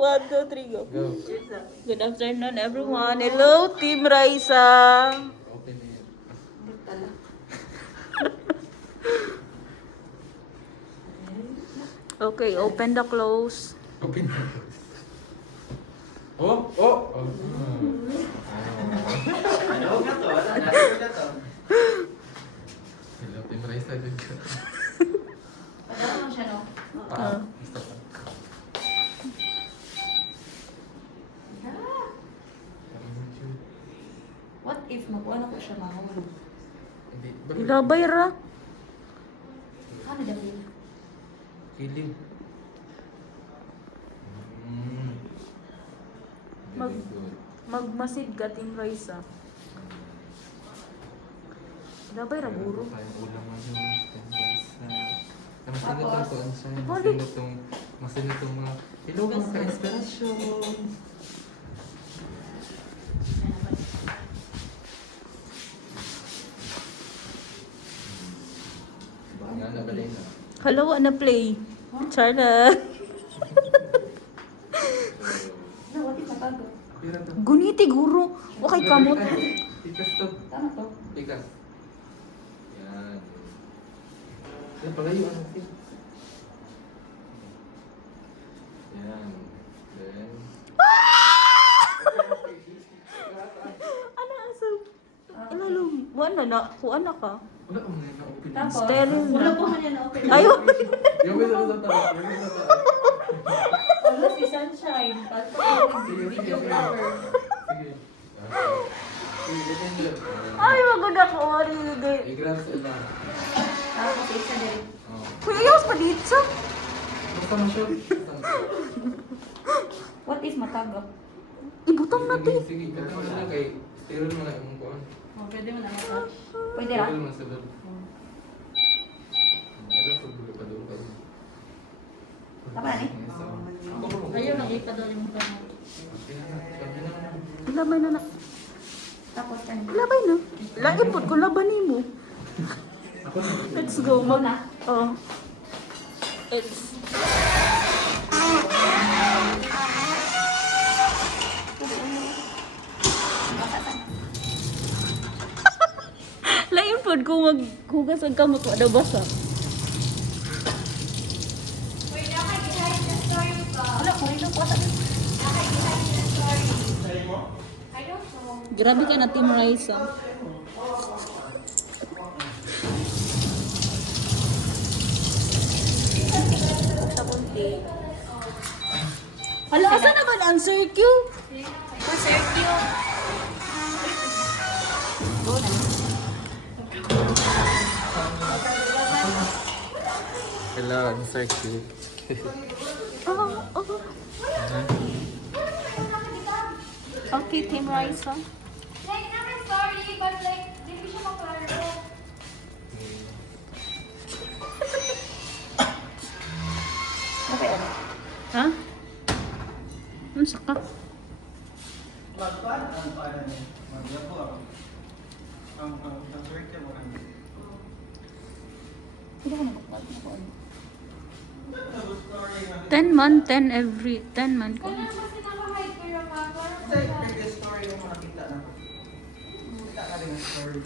1, 2, 3, go. Go. Good afternoon, everyone. Hello, Team Raisa. Open it. Okay, open the close. Open it. Oh! Oh! Oh. Hello, Team Raisa. Padala mo siya, no? Basta pa. What if makuha na ko siya mahon? Hindi. Ilabay ra. Ano dahil? Kiling. Mag- Very good. Magmasid ka, Team Raisa. Ilabay ra, guro. Tayong ulam ngayon. Team Raisa. Masinit Tapos? ang kuan siya. Balik. Masinit ang mga... Hello, mga ka-inspirasyon. Nga na balay na. Hello, ano play? Charla. No, what if matago? Pira to. Guniti, guro. Okay, kamot. Pikas to. Tama to? Pikas. Yan. Yan, palayo ang natin. Yan. Then... Ano asam? Ilalong. Wala na. Kuha na ka. Wala akong na-open. Tapos? Sterile na. Wala po man yan na-open. Ayaw. Yung may sa taas. Yung may sa taas. Wala si Sunshine. Videographer. Sige. Sige, ganyan lang. Ay, magod ako. Ari, hindi. I-grab sa iba. Tapos isa din. Oh. Kuya, ayaw pa dito. Basta ma-shoot. What if matagap? Ibutang natin. Sige, kaya mo na kay sterile mo na yung kuhan. Oh, pwede mo na matouch. Pwede ra? Sterile mo sa loob. Ano sa bulo pa doon pa doon? Tama na ni? Ayaw na ipadali mo pa. Ilabay na na. Tapos ano? Ilabay na. Lagi po ko labanin mo. Let's go. Go na. Oh. It's... Lain po kung maghugas ang kamot, wala basa. Wala, kurilo po sa Grabe ka na, Team Raisa. Sa kunti. Hala, asa naman ang circle? For Sergio. Go na. Kailangan circuit. Oh, oh. Okay, Team Raisa. Like, naman sorry, but like, di ko siya maklaro. Okay, ano? Ha? Ano saka? Hindi ko nakuha. 10 man, 10 every 10 man ko. Kaya naman sinamahide ko yung mga parang Sa previous story yung makita na. Kita ka rin ang story.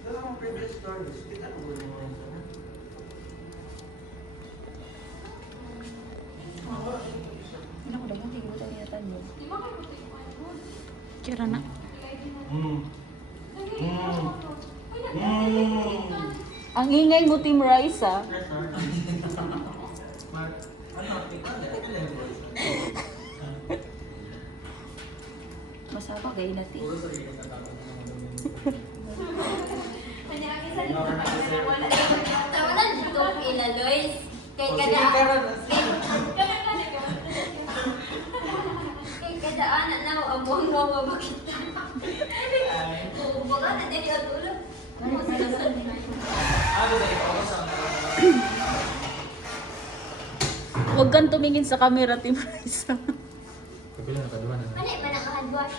Ito lang ang previous stories. Kita ko ba yung mga ito? Ano ko daw, hindi ko tayo niya. Kira na. Ang ingay mo, Team Raisa. Masama gaya natin. Tawanan dito, Ila Lois. Kay kada... Kay kada anak na, ang buwang gawa makita. Baka na din yung ulo. Huwag kang tumingin sa camera, Team Raisa. Kapila na kaduhan na. Mali ba naka-handwash?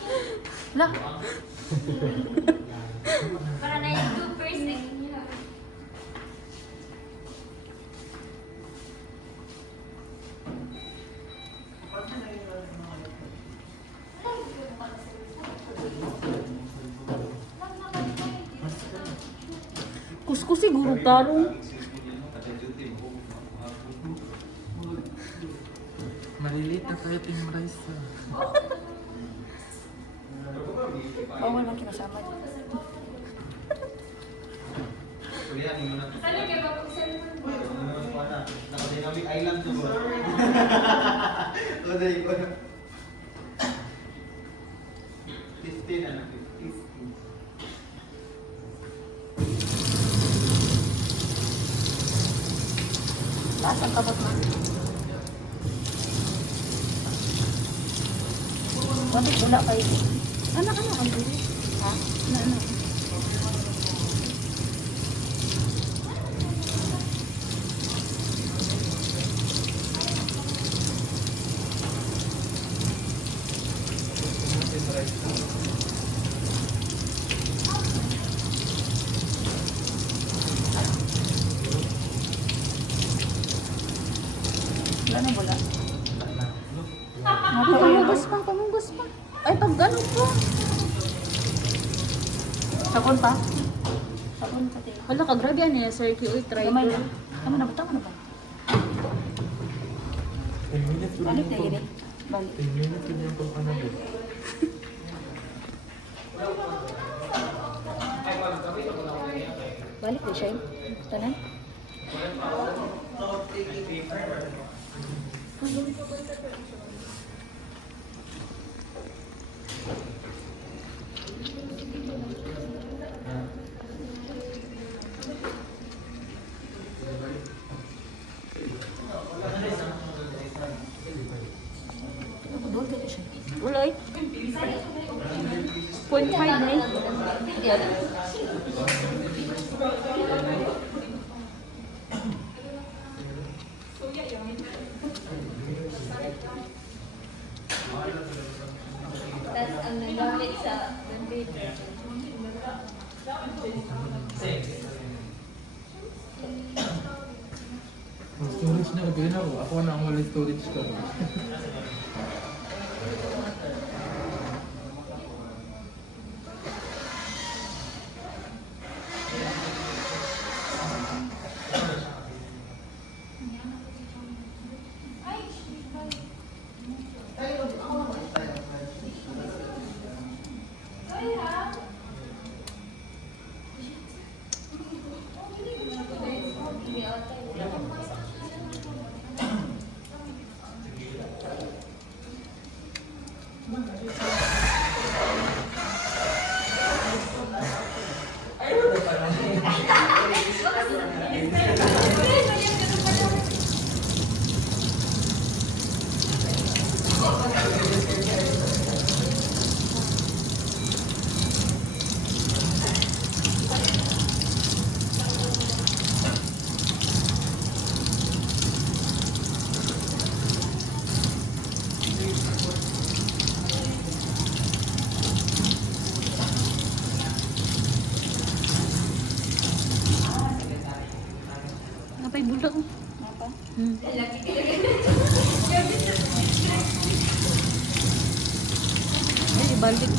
La, Para na yung bloopers. ko siguro tarong. Maliliit na tayo, Team Raisa. Bawal man kinasama. Ano kayo ba kung Naka-dynamic island to ba? Oday ko. 15 ano? 15. Taas ang kabot mo. Bakit wala kayo? Anak, ang bilis. Ha? Ano. Wala na wala. Pamunggas pa. Ay, pag gano'n po. Sabon pa? Sabon pa tayo. Hala ka, grabe yan eh, Sir Q. Uy, try Gamay ko. lang. Tama na ba? Tama na ba? 10 minutes ko Balik lang na yun. Balik. 10 minutes ko lang itong kanalo. Balik na siya. Tanan? Doon ka siya. Wala eh. 0.5 na eh. Tapos ang nagamit sa ventilator. Ang storage na gawin ako. Ako na ang wala storage ko. Napay bulak. Apa? Ay, balik.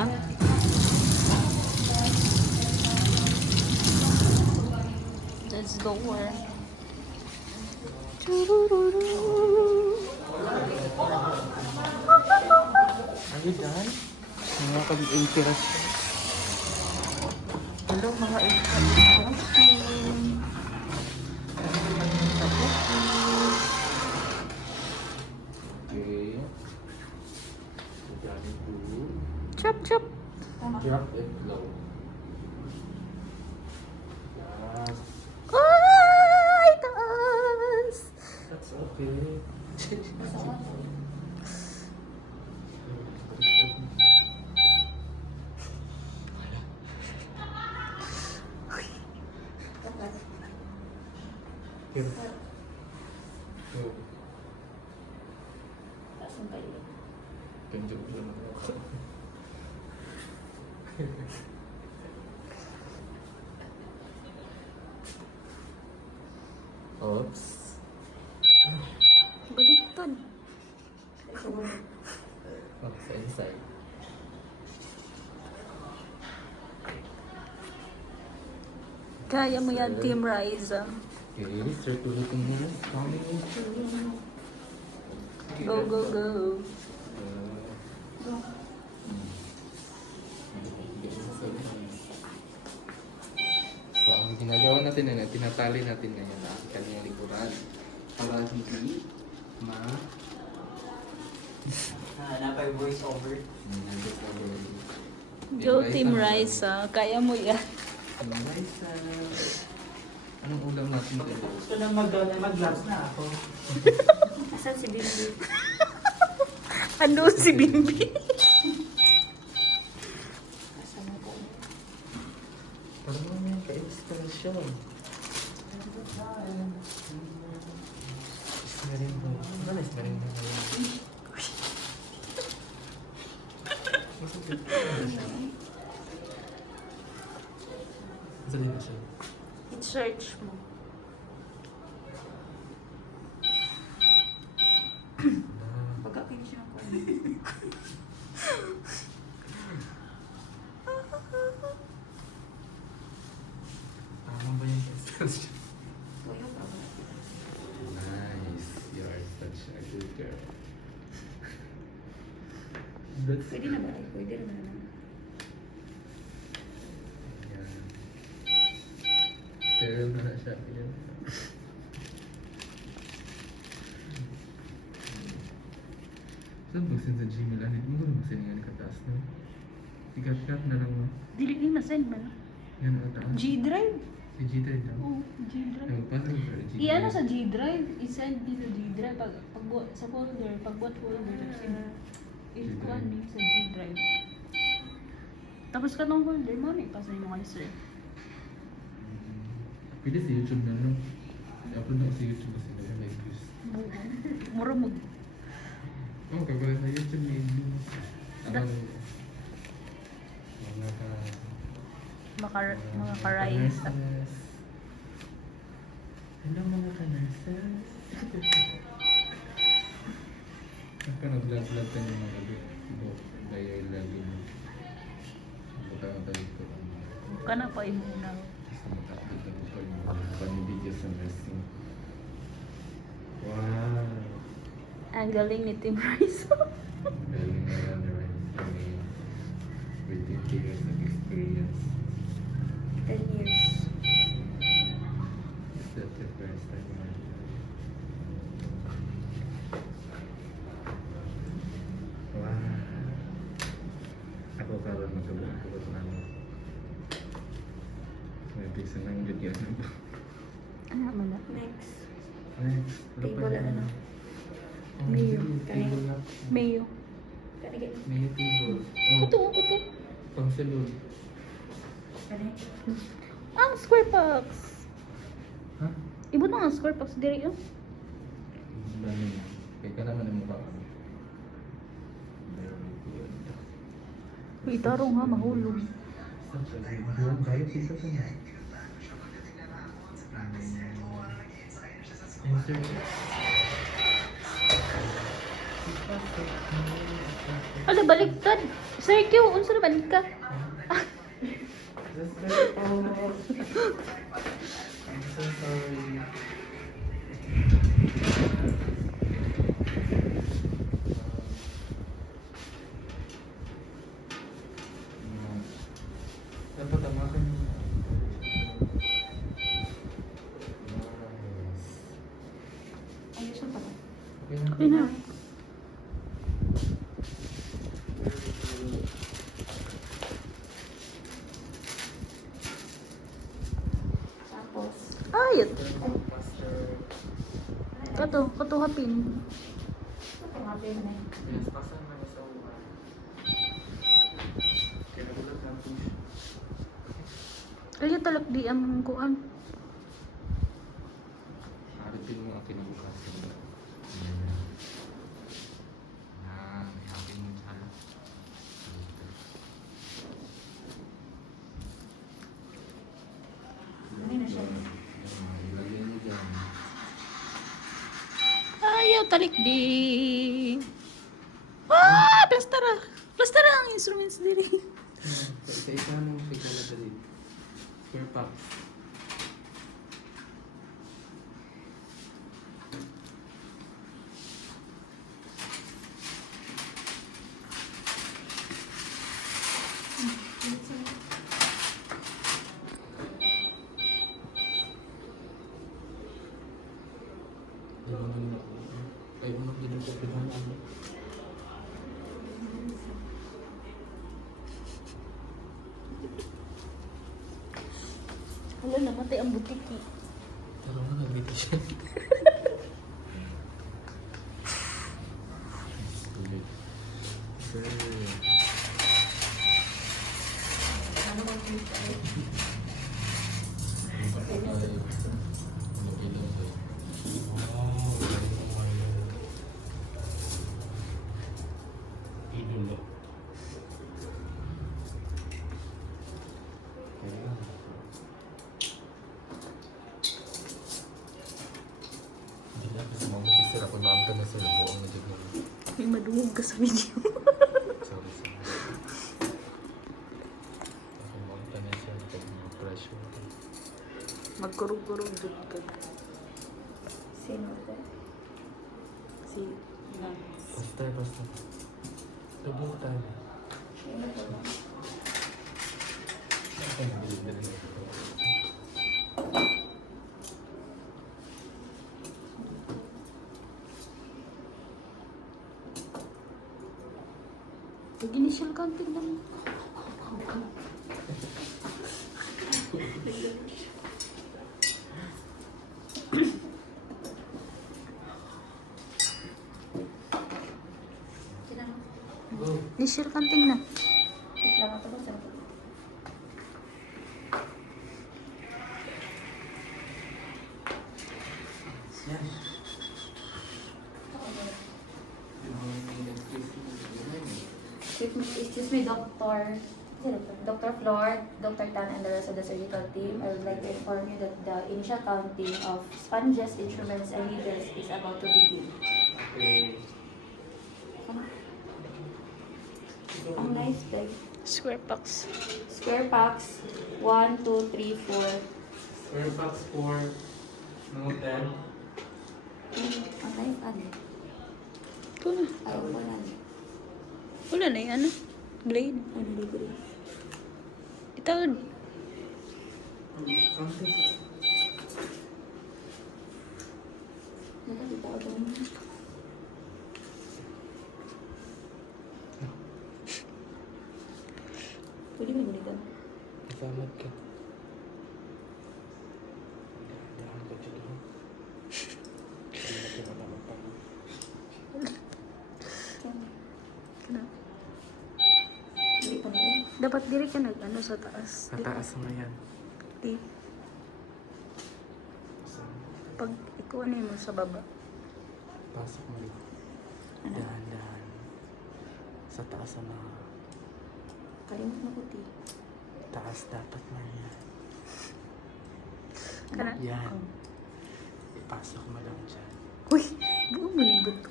Ha? That's the door. Are you done? Mga kabig-interest. Hello mga Okay. Chop, chop. Drop it low. Yes. Ay, taas. That's okay. Here. Go. Taas ang kayo. Tunjuk dulu ako. Oops. Baliktad. Oh, sa inside. Kaya mo yan, Team Riza. Okay, start ulit yung mga coming. Go, go, go. So, ang ginagawa natin na tinatali natin ngayon ang kanyang likuran para hindi ma Napay voice over. Go, Team Riza. Kaya mo yan. Riza. Anong ulam natin dito? Gusto na mag-gloves na ako. Asan si Bimbi? Ano si Bimbi? Asan mo po? Parang may ka-inspiration. Ismerinda. Ano na ismerinda ngayon? Sali na siya. I-search mo. Pagkakin siya ako. Tama ba yung inspiration? Tuyo pa ba? Nice. You are such a good girl. That's Pwede na ba? Pwede na ba? Ayan. Sterile na siya. Ayan. Saan bagsin sa Gmail? Hindi mo naman siningan ni kataas na. Ikat-kat na lang mo. Dili ni na-send ba? Yan ang taas. G-Drive? Si G3 daw. Oo, G-Drive. Ay, paano yung sa G3? I-ano sa G-Drive? I-send din sa G-Drive. Pagbuat sa folder, pagbuat folder. I-kuhan din sa G-Drive. Tapos ka ng folder mo, ipasay mo kay sir. Pwede sa YouTube na, no? I-upload na ko sa YouTube kasi na like views. Mura mo. Oh, kagawin sa YouTube maybe. Da- Ano? Mga ka-rise. ka-nurses. Hello mga ka-nurses. Ako nag-vlog-vlog ka niyo mga book. Gaya lagi mo. Butang-talit ko lang. Kana pa imuna. Kasi matakot na ko pa yung panibidyo sa nursing. Wow! Ang galing ni Team Rice. Galing na yan, right? Kami with 20 years of experience. 10 years. Is that the first time you heard that? Wow! Ako karoon magkabuot na ako. May pisa ng video na ba? Ano man na? Next. Next. Table ano? Oh, Mayo. table na. Mayo. Kanigit. Mayo table. Kuto, Oh, kuto. pangsalud. Kanigit. Ang square box. Ha? Ibot mo ang square box diri yun. Dami na. Kaya ka naman ang mukha ko. Very good. Uy, tarong ha, mahulog. Such a good buwan. Kahit isa ka na. Insert. Ala, baliktad. Sir Q, unsa na balik ka? Just like, oh. I'm so sorry. Dapat tamakan mo. Ayos na pala. Okay na. Okay na. Tapos. Ayot. Master. Kato hapin. Ito nga ba yun eh? Yes, pasan na sa uwan. Kaya nagulat na push. Kaya talak di ang kuan. Harapin mo ang kinabukasan. Yan, harapin mo dyan. Hindi na siya. Ilagay mo dyan. Ayaw talik di. Ah, plastara. Plastara ang instruments diri. Sa isa mo, tigala dali. Square box. Ay, unang din ko pinangan. Wala, namatay ang butiki. Pero nga nag-meet siya. Sir. Ano bang kita? Idolo. Hindi na kasi mga mag-isira ako naamta na sila buong na dyan. May madungog ka sa video. Sorry. Ako maamta na siya pag mga pressure. Magkurog-kurog dun ka. Sino ito? Si Lance. Basta. Tubutan. Sino ito? Ako nabilib na rin. Initial counting naman. Sino? Go. Initial counting na. Wait lang ako ba sa Yan. Excuse me, Doctor. Dr. Flor, Dr. Tan, and the rest of the surgical team, I would like to inform you that the initial counting of sponges, instruments, and needles is about to begin. Okay. Ang nice bag. Square box. Square packs, 1, 2, 3, 4. Square box 4. No 10. Ang nice, ano? Ito na. Ayaw ko lang. Wala na yung ano. Glade. Ano, libre. Itawad. Something. Nakakita ko doon. Pwede mo ganito? Salamat ka. Dahan ka dyan doon. Hindi na kinalaman pa. Kana. Hindi pa nila. Dapat diri ka nag ano sa taas. Sa taas mo yan. Di. Pag ikuha mo sa baba. Pasok mo lang. Dahan-dahan. Sa taas na. Kalimut na ko, ti. Taas dapat man yan. Kana. Yan. Oh. Ipasok mo lang dyan. Uy, buo mo ni buto.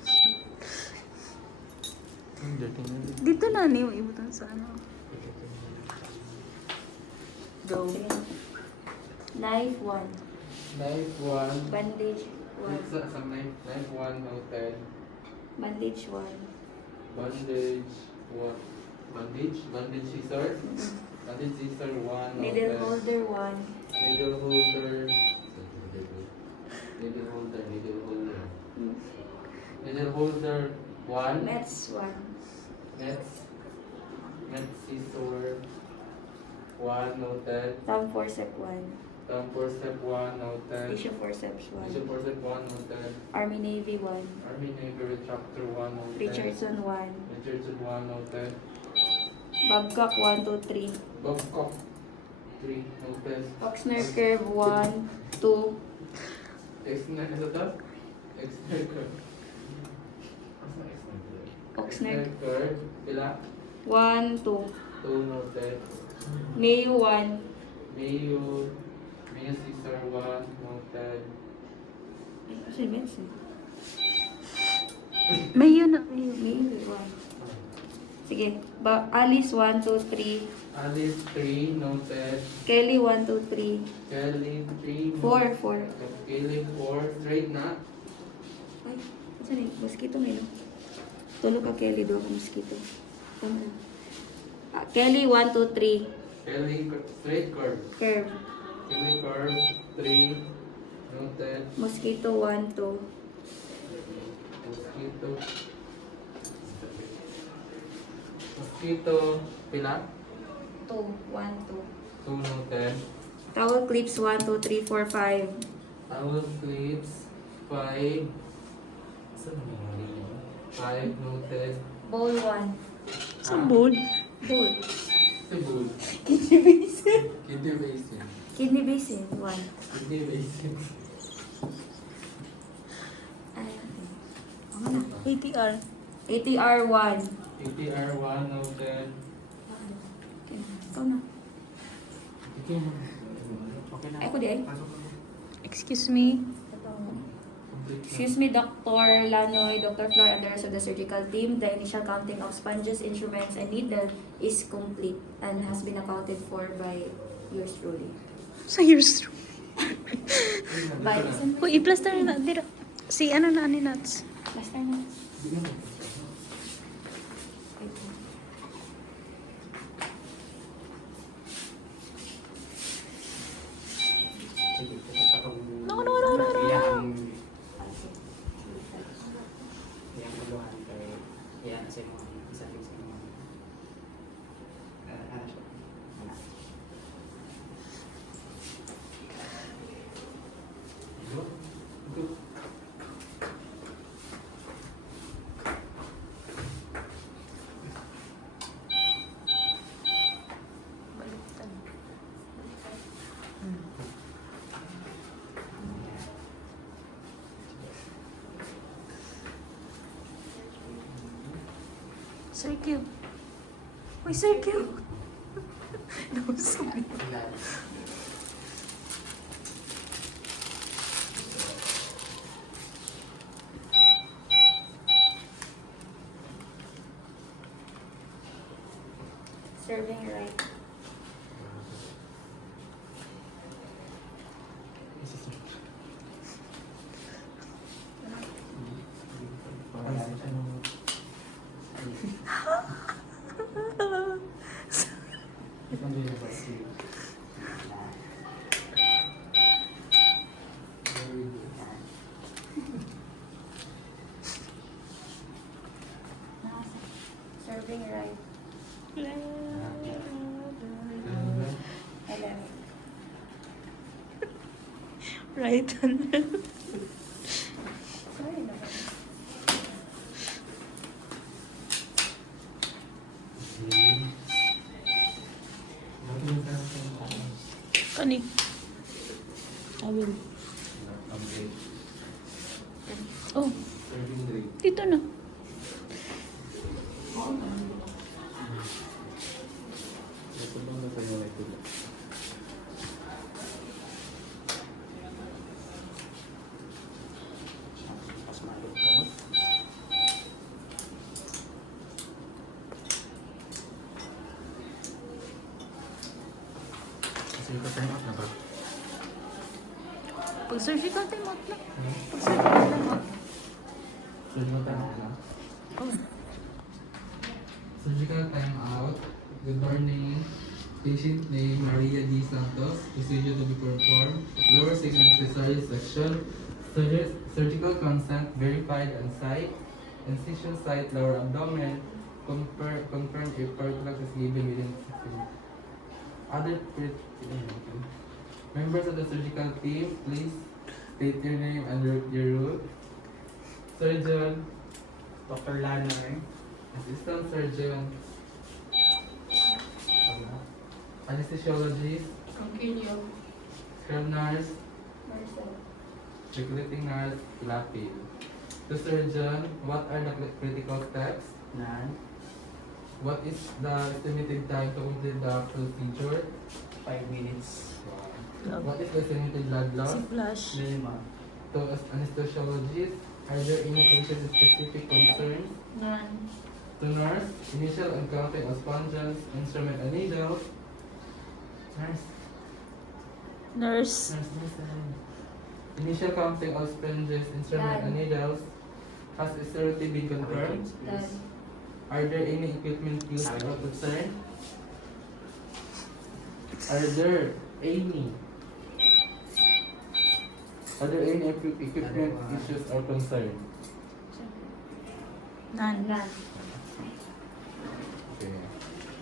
Ang dirty na rin. Dito na ni yung ibutan sa ano. Go. Sige na. Knife 1. Knife 1. Bandage 1. Sa knife 1, no 10. Bandage 1. Bandage, what? Bandage scissor? Bandage scissor 1, no Needle 10. holder 1. Needle holder. Needle holder. Needle holder 1. Mets 1. Mets scissor 1, no 10. Thumb forceps 1. Thumb forceps 1, no 10. Tissue forceps 1. Tissue forceps 1, no 10. Army Navy 1. Army Navy retractor 1, no 10. Richardson 1. Richardson 1, no 10. Babcock 1, 2, 3. Babcock 3, no 10. Oxner curve 1, 2. Exner, ano to? Exner curve. Asa Exner curve? Oxner Exner curve, pila? 1, 2. 2, no 10. Mayo 1. Mayo Caesar 1, no 10. Ay, kasi meds eh. May yun na. May yun. Mayo 1. Sige. Alice 1, 2, 3. Alice 3, no 10. Kelly 1, 2, 3. Kelly 3, no 4, 4. Kelly 4, straight na. Ay, saan eh? Mosquito ngayon. Tulog ka Kelly, doon ka mosquito. Tama na. Kelly 1, 2, 3. Kelly straight curve. Curve. Kelly curve 3, no 10. Mosquito 1, 2. Mosquito, pila? 2, 1, 2. 2 noted. Towel clips 1, 2, 3, 4, 5. Towel clips, 5. Saan naman yung linya? 5 noted. Bowl 1. Sa bowl. Bowl. Sibul. Kidney basin. Kidney basin. Kidney basin 1. Kidney basin. Ano na? ATR. ATR 1. ATR 1 noted. Okay. Ikaw na. Okay na. Ay, ko di ay. Pasok ko. Excuse me. Excuse me, Dr. Lanoy, Dr. Flor, and the rest of the surgical team. The initial counting of sponges, instruments, and needle is complete and has been accounted for by yours truly. Sa yours. By Uy, i-plaster na. Dira. Si ano na ni Nats. Last time na. No, no, no, no, no. Yang keluhan kay yan sa mga isa din sa mga ano siya. Ano. Sir Q. Uy, Sir Q. No, sorry. Serving right. Serving right. 11. Right hand. Sorry naman. Kani. I will. Oh, dito na. Pag surgical time out na. Pag surgical time out. Oh. Surgical time out. Good morning. Patient name Maria D. Santos. Procedure to be performed. Lower segment cesarean section. Surgical consent verified on site. Incision site lower abdomen. Confirm if perculax is given within 6 minutes. Other members of the surgical team, please state your name and your role. Surgeon, Dr. Lanoy. assistant surgeon, anesthesiologist, Concilio. scrub nurse, Marcel. circulating nurse, lapid. The surgeon, what are the critical steps? Nan. What is the estimated time to complete the procedure? 5 minutes. What is the estimated blood loss? Si Flash. 5. To anesthesiologist, are there any patient-specific concerns? None. To nurse, initial uncounting of sponges, instrument and needle. Nurse, Nurse. initial counting of sponges, instrument and needles. Has authority been confirmed? Done. Are there any equipment used or concern? Are there any equipment issues or concern? None. None. Okay.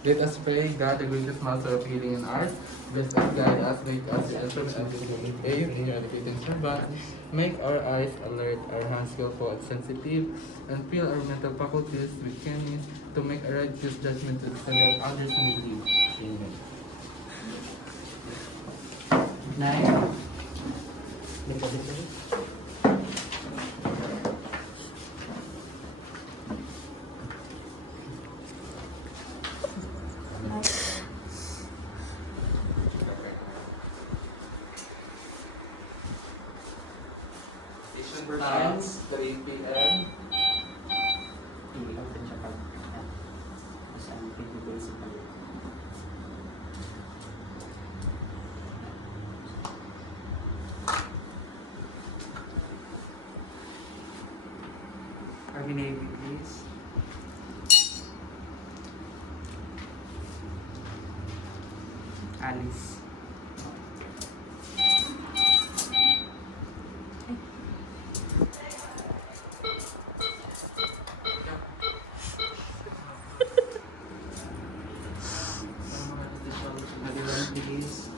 Let us pray, God, the greatest master of healing and art. Bless us, guide us, make us your instruments of holy faith in your educating servant. Make our eyes alert, our hands skillful and sensitive, and fill our mental faculties with keenness to make a righteous judgment to the extent that others may believe. Amen. Nine. Station times 3 p.m. I-open siya pag saan pinipil sa pag Army Navy, please. Alice. Madeline, please.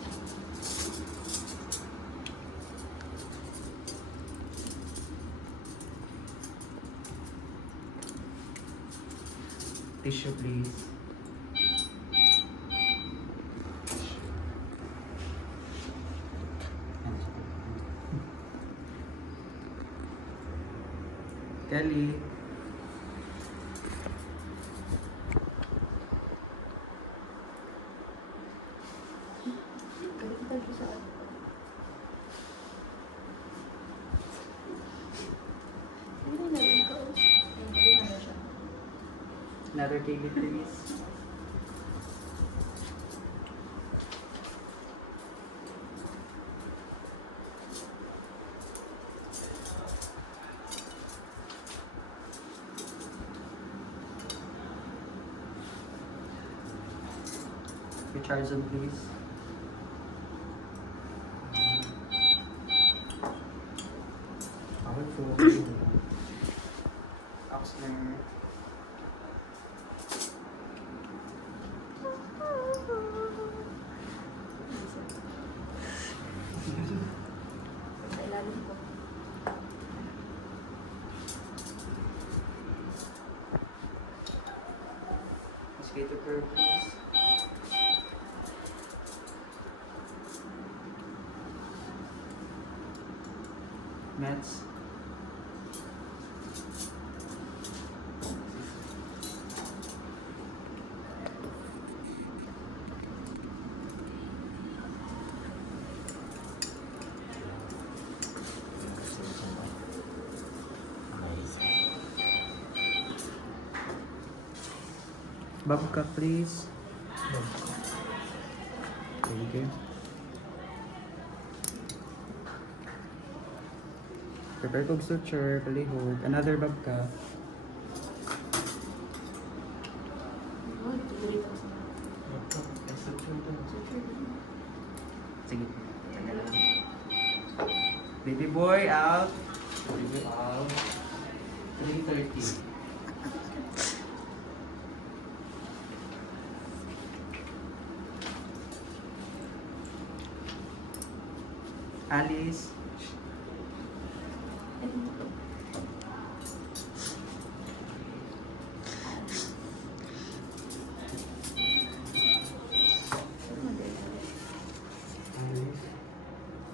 Tissue, please. Kelly. Another Kelly, please. Richardson, please. Powerful. Oxner. Sa ilalim ko. Mosquito curve, please. Mets. Babka, please. Thank you. Prepare kog suture, palihog. Another babka. Sige. Tagal lang. Baby boy out. Review out 3:30. Alice.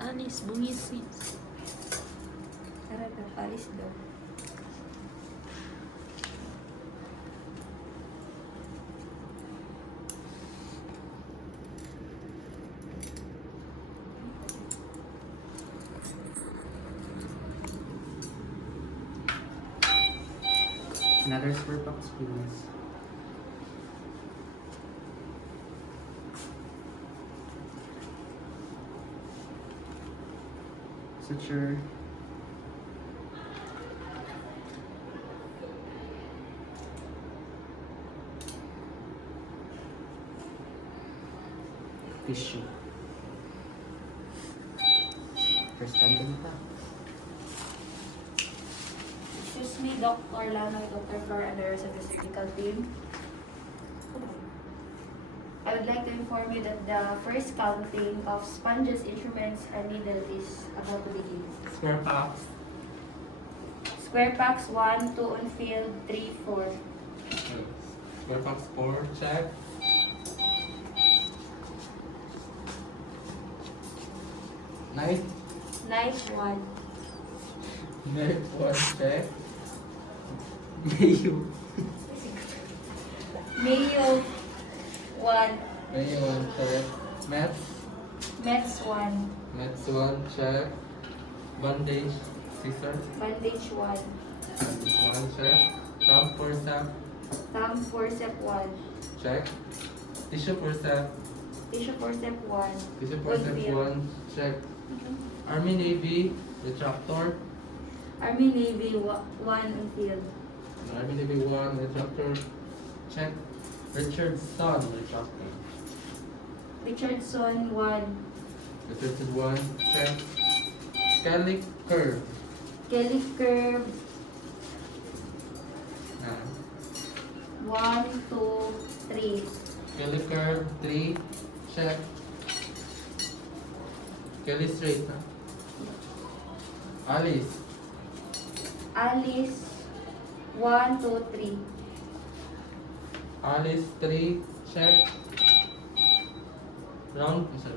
Anis, bungisis. Tara na, palis daw. Another spur box, please. Suture. Tissue. First time pa. Issues Excuse me, Dr. Lanoy, Dr. Flor, and the rest of the surgical team. I would like to inform you that the first counting of sponges, instruments, and needle is about to begin. Square box. Square packs 1, 2 on field, 3, 4. Square box 4, check. Knife. Knife 1. Knife 1, check. Mayo. Mayo 1. Mayo 1, check. Mets. Mets 1. Mets 1, check. Bandage. Scissor. Bandage 1. Bandage 1, check. Thumb forceps. Thumb forceps 1. Check. Tissue forceps. Tissue forceps 1. Tissue Good forceps field. 1, check. Army Navy. Retractor. Army Navy 1 on field. Army Navy 1, retractor. Check. Richardson. Retractor. Richardson 1. Richardson 1, check. Scaly curve. Kelly curve Ah. 1, 2, 3. Kelly curve 3, check. Kelly straight, ha? Alice. Alice 1, 2, 3. Alice 3, check. Round, sorry.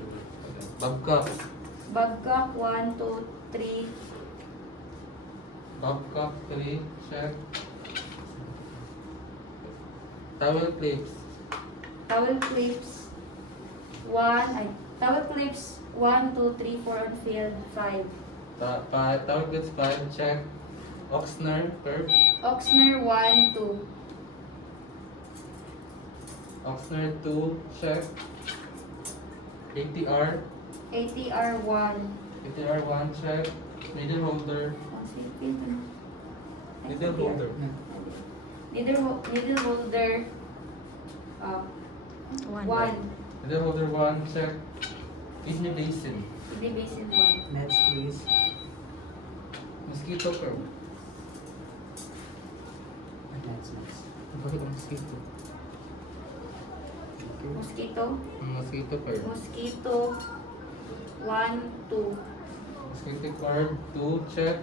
Okay. Babcock. Babcock 1, 2, 3. Babcock 3, check. Towel clips. Towel clips 1, 2, 3, 4 on field 5. Towel clips 5, check. Oxner curve. Oxner 1, 2. Oxner 2, check. ATR. ATR 1. ATR 1, check. Needle holder. Needle holder. Needle holder 1. Needle holder 1, check. Kidney basin. Kidney basin 1. Next, please. Mosquito curve. Next, next. Bakit ang mosquito? Mosquito. Mosquito curve. Mosquito 1, 2. Mosquito curve 2, check.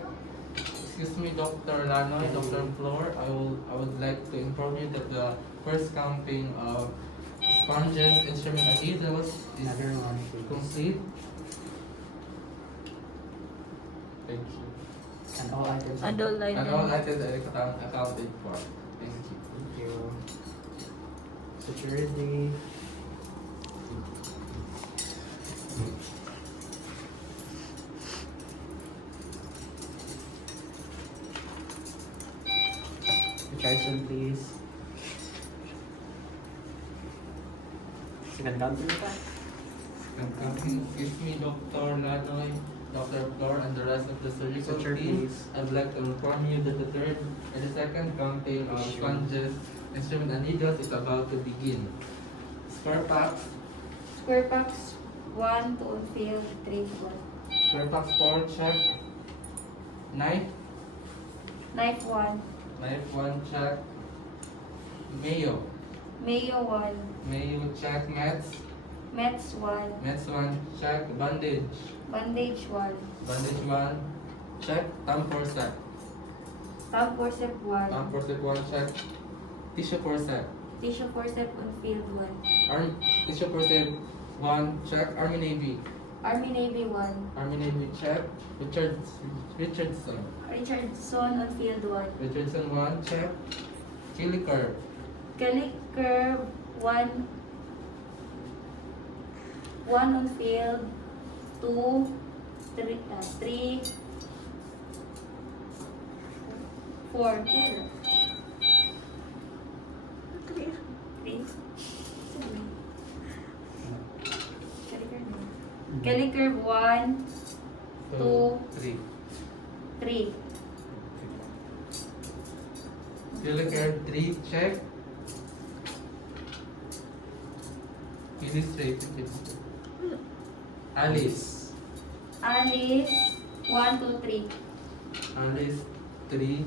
Excuse me, Dr. Lanoy, Dr. Flor. I would like to inform you that the first counting of sponges, instrument, and needles is Another one, please. complete. Thank you. And all items. Adult And all item. items are accounted for. Thank you. Thank you. Security. Richardson, please. Second counter pa. Excuse me, Dr. Lanoy, Dr. Flor, and the rest of the surgical Suture, team. please. I'd like to inform you that the third and the second counting of Sure. sponges, instrument, and needles is about to begin. Square packs. Square packs 1, 2 on field 3, 4. Square packs 4, check. Knife. Knife 1. Knife 1, check. Mayo. Mayo 1. Mayo, check. Mets. Mets 1. Mets 1, check. Bandage. Bandage 1. Bandage 1, check. Thumb forceps. Thumb forceps 1. Thumb forceps 1, check. Tissue forceps. Tissue forceps on field 1. Tissue forceps 1, check. Army Navy. Army Navy 1. Army Navy, check. Richardson. Richardson on field 1. Richardson 1, check. Kelly curve. Kelly curve 1. 1 on field 2, 3, 3, 4. 3. Kelly curve 1, 2, 3. 3. Kelly curve 3, check. Illustrate. Alice. Alice 1, 2, 3. Alice 3,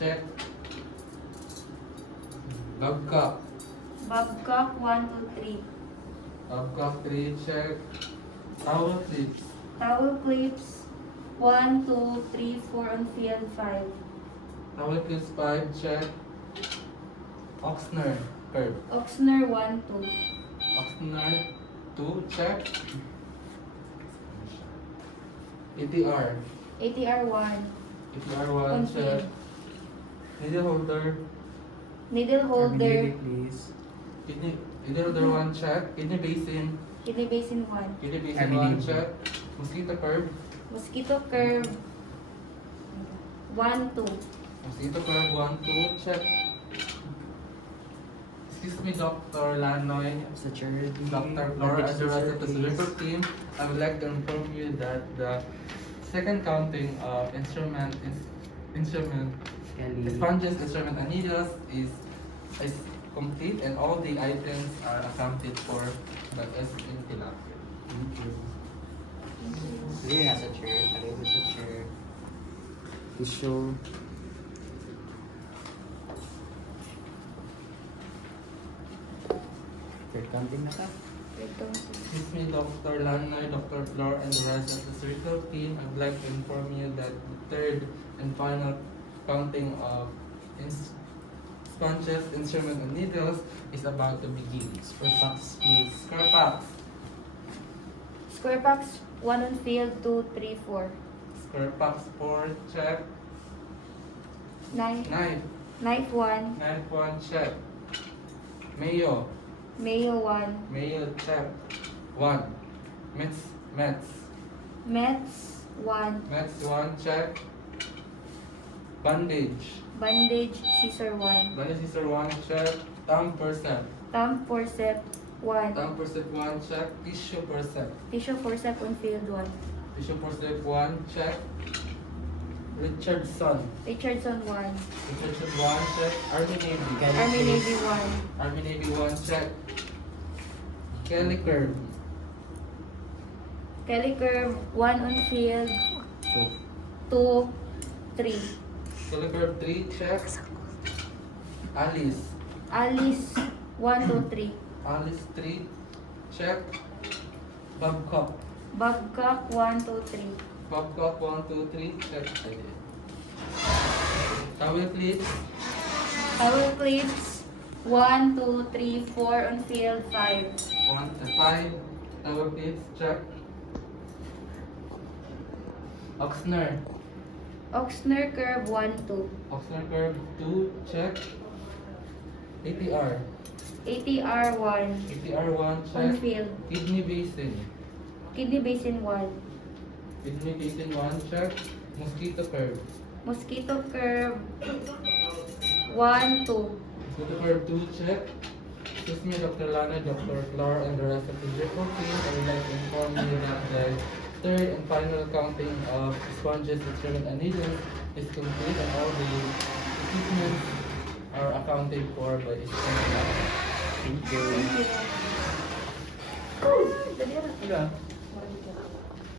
check. Babcock. Babcock 1, 2, 3. Babcock 3, check. Towel clips. Towel clips 1, 2, 3, 4 on field 5. Towel clips 5, check. Oxner curve. Oxner 1, 2. Oxner 2, check. ATR. ATR 1. ATR On 1, check. field. Needle holder. Needle holder. please. Needle holder 1, check. Kidney basin. Kidney basin 1. Kidney basin Terminated. 1, check. Mosquito curve. Mosquito curve 1, 2. Mosquito curve 1, 2, check. Excuse me, Dr. Lanoy. Sa charity. Dr. Flora, as the rest of the surgical team, I would like to inform you that the second counting of instrument, sponges, instrument, and needles is complete, and all the items are accounted for by us in Tilapia. Thank you. Sige, nasa chair. Talay ko sa chair. Tissue. Third counting na ka. Excuse me, Dr. Lanoy, Dr. Flor, and the rest of the surgical team, I would like to inform you that the third and final counting of sponges, instrument, and needles is about to begin. For facts, please. Scarpax. Square packs 1 on field 2, 3, 4. Scarpax 4, check. Knife. Knife. Knife 1. Knife 1, check. Mayo. Mayo 1. Mayo, check. 1. Mets. Mets 1. Mets 1, check. Bandage. Bandage scissor 1. Bandage scissor 1, check. Thumb percept. Thumb forceps 1. Thumb percept 1, check. Tissue percept. Tissue forceps on field 1. Tissue percept 1, check. Richardson. Richardson 1. Richardson 1, check. Army Navy. Army Navy 1. Army Navy 1, check. Kelly curve. Kelly curve 1 on field 2, 3. Kelly curve 3, check. Alice. Alice 1, 2, 3. Alice 3, check. Babcock. Babcock 1, 2, 3. Babcock 1, 2, 3, check. Towel clips. Towel clips 1, 2, 3, 4 on field 5. 1 to 5. Towel clips, check. Oxner. Oxner curve 1, 2. Oxner curve 2, check. ATR. ATR 1 ATR 1, on check. field. Kidney basin. Kidney basin 1. Kidney basin 1, check. Mosquito curve. Mosquito curve 1, 2. Mosquito curve 2, check. Excuse me, Dr. Lana, Dr. Flor, and the rest of the medical team. I would like to inform you that the third and final counting of sponges, instrument, and needles is complete, and all the equipment are accounted for by its Thank you. Thank you. Yeah.